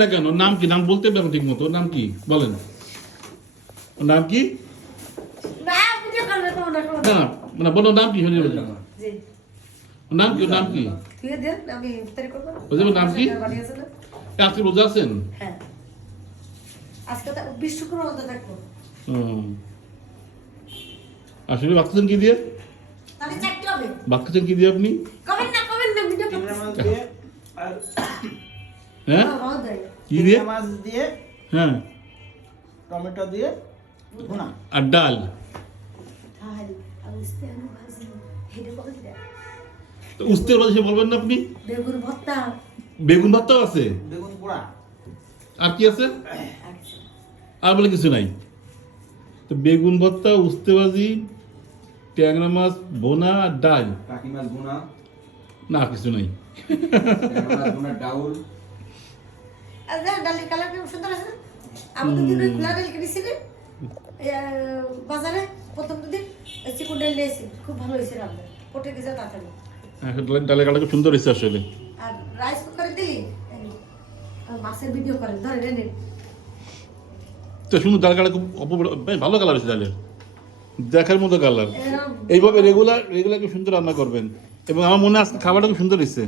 না কেন? নাম কি? নাম বলতে পারেন ঠিক মতো নাম কি? বলেন। নাম কি? না মানে বলো নাম কি? শুনি বলো। নাম কি? নাম কি? নাম কি? আজকে রোজা আছেন? হ্যাঁ। আসলে ভাত কি দিয়ে? খাচ্ছেন কি দিয়ে আপনি? কমেন না কমেন না ভিডিও চিংড়ি করতেছি মাছ দিয়ে আর হ্যাঁ? কি দিয়ে? মাছ দিয়ে হ্যাঁ। টমেটো দিয়ে ভুনা। আর ডাল? তো উস্তের বাজে বলবেন না আপনি? বেগুন ভর্তা। বেগুন ভাতটাও আছে? বেগুন পোড়া। আর কি আছে? আর বলে কিছু নাই। তো বেগুন ভর্তা উস্তেবাজি ট্যাংরা মাছ বোনা আর ডাল। টাকি মাছ ভুনা। না আর কিছু নাই। ট্যাংরা মাছ ভুনা ডাউল। আর দেখ ডালের কালার কেমন সুন্দর আছে। আমি তো দিন খোলা ডাল কিনেছি বাজারে প্রথম দিন চিকুন ডাল নিয়েছি খুব ভালো হয়েছে রান্না পটে গেছে তাড়াতাড়ি। এখন ডালের- কালার খুব সুন্দর হয়েছে আসলে। আর রাইস কুকারে দিলি? মাছের ভিডিও করেন ধরে তো সুন্দর ডাল কালার খুব বেশ ভালো কালার হয়েছে ডালের। দেখার মতো কালার। এইভাবে রেগুলার রেগুলার খুব সুন্দর রান্না করবেন। এবং আমার মনে হয় আজকে খাবারটা খুব সুন্দর হয়েছে।